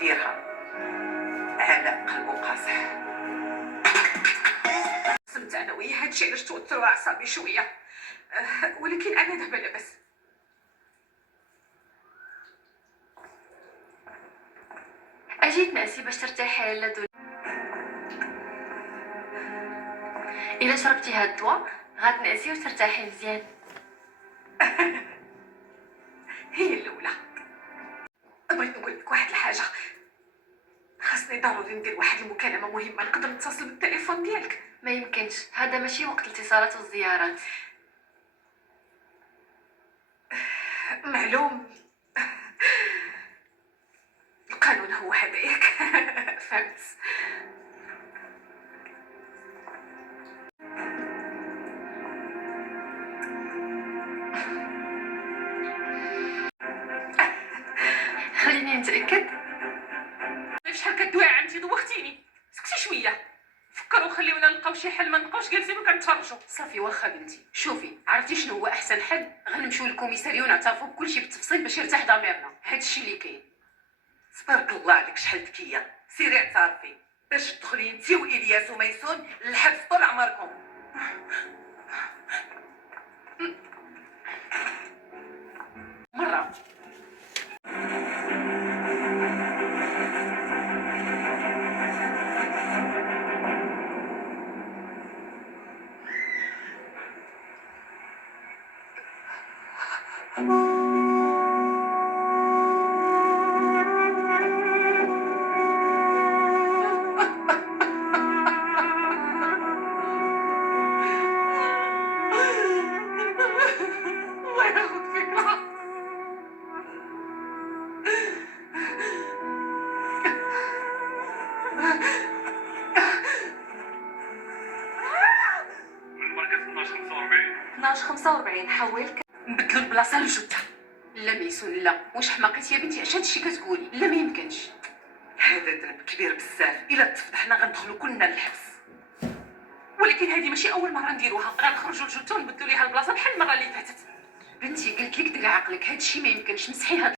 يديرها. علاء قلبه قاصح. قسمت انا وياه هادشي علاش توتروا اعصابي شويه. ولكن انا دابا لاباس. اجي تنعسي باش ترتاحي يا لاله. الا شربتي هاد الدواء غتنعسي وترتاحي مزيان. هي الاولى. بغيت نقول لك واحد الحاجه، خاصني ضروري ندير واحد المكالمه مهمه. نقدر نتصل بالتليفون ديالك؟ ما يمكنش، هذا ماشي وقت الاتصالات والزيارات. معلوم، القانون هو هذا ياك. فهمت. خليني نتاكد. شحال كدوي عمتي دوختيني. سكتي شويه، فكروا خليونا نلقاو شي حل. ما نبقاوش جالسين وكنتفرجوا. صافي واخا بنتي، شوفي عرفتي شنو هو احسن حل؟ غنمشيو للكوميساريو ونعترفوا بكلشي بالتفصيل باش يرتاح ضميرنا. هادشي اللي كاين. تبارك الله عليك شحال ذكيه. سيري اعترفي باش تدخلي انت والياس وميسون للحبس طول عمركم. مره الله ياخذ فيك الحق. المركز 1245. 12:45 حول. نبدلوا البلاصه لجده. لا ميسون لا، واش حماقيتي يا بنتي؟ اش هادشي كتقولي؟ لا ما يمكنش. هذا ذنب كبير بزاف. الا تفضحنا غندخلوا كلنا للحبس. ولكن هذه ماشي اول مره نديروها. غنخرجوا لجوتو ونبدلوا ليها البلاصه بحال المره اللي فاتت. بنتي قلت لك ديري عقلك، هادشي ما يمكنش. مسحي هاد